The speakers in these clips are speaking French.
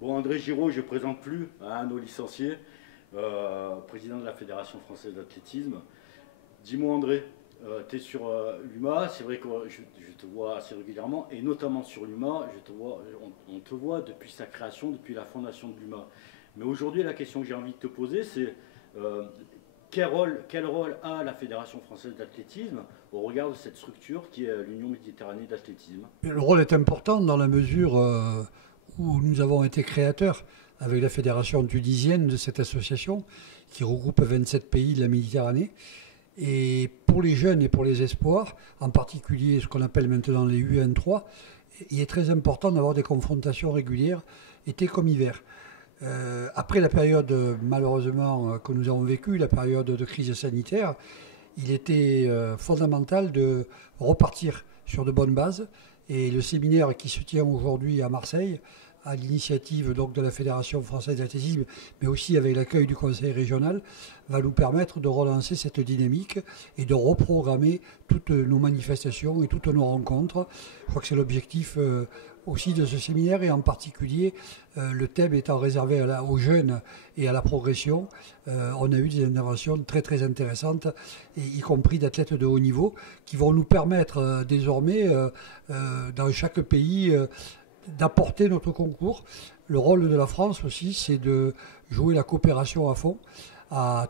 Bon, André Giraud, je ne présente plus à nos licenciés, président de la Fédération française d'athlétisme. Dis-moi André, tu es sur l'UMA, c'est vrai que je te vois assez régulièrement, et notamment sur l'UMA, on te voit depuis sa création, depuis la fondation de l'UMA. Mais aujourd'hui, la question que j'ai envie de te poser, c'est quel rôle a la Fédération française d'athlétisme au regard de cette structure qui est l'Union méditerranée d'athlétisme? Le rôle est important dans la mesure où nous avons été créateurs avec la fédération tunisienne de cette association qui regroupe 27 pays de la Méditerranée. Et pour les jeunes et pour les espoirs, en particulier ce qu'on appelle maintenant les UN3, il est très important d'avoir des confrontations régulières, été comme hiver. Après la période malheureusement que nous avons vécue, la période de crise sanitaire, il était fondamental de repartir sur de bonnes bases. Et le séminaire qui se tient aujourd'hui à Marseille, à l'initiative donc de la Fédération française d'athlétisme, mais aussi avec l'accueil du Conseil régional, va nous permettre de relancer cette dynamique et de reprogrammer toutes nos manifestations et toutes nos rencontres. Je crois que c'est l'objectif aussi de ce séminaire, et en particulier le thème étant réservé aux jeunes et à la progression. On a eu des interventions très très intéressantes, y compris d'athlètes de haut niveau, qui vont nous permettre désormais dans chaque pays d'apporter notre concours. Le rôle de la France aussi, c'est de jouer la coopération à fond. À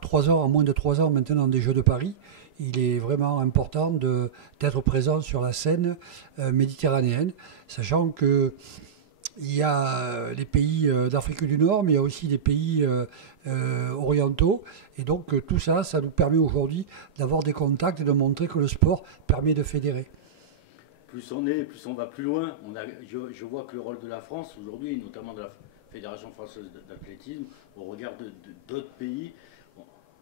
moins de 3 ans maintenant des Jeux de Paris, il est vraiment important d'être présent sur la scène méditerranéenne, sachant que il y a les pays d'Afrique du Nord, mais il y a aussi des pays orientaux. Et donc tout ça, ça nous permet aujourd'hui d'avoir des contacts et de montrer que le sport permet de fédérer. Plus on va plus loin. Je vois que le rôle de la France aujourd'hui, notamment de la Fédération française d'athlétisme, au regard d'autres pays,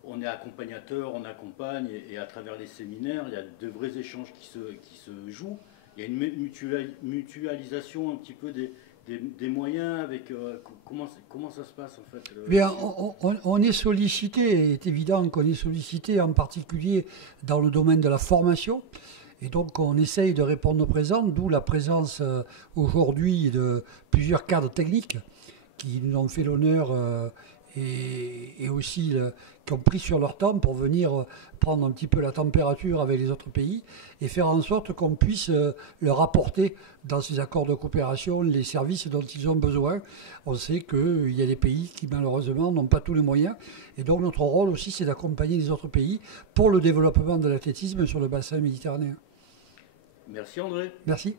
on est accompagnateur, on accompagne, et à travers les séminaires, il y a de vrais échanges qui se jouent. Il y a une mutualisation un petit peu des moyens avec comment ça se passe en fait. Bien, on est sollicité, il est évident qu'on est sollicité en particulier dans le domaine de la formation. Et donc on essaye de répondre présent, d'où la présence aujourd'hui de plusieurs cadres techniques qui nous ont fait l'honneur et aussi qui ont pris sur leur temps pour venir prendre un petit peu la température avec les autres pays et faire en sorte qu'on puisse leur apporter dans ces accords de coopération les services dont ils ont besoin. On sait qu'il y a des pays qui malheureusement n'ont pas tous les moyens, et donc notre rôle aussi c'est d'accompagner les autres pays pour le développement de l'athlétisme sur le bassin méditerranéen. Merci André. Merci.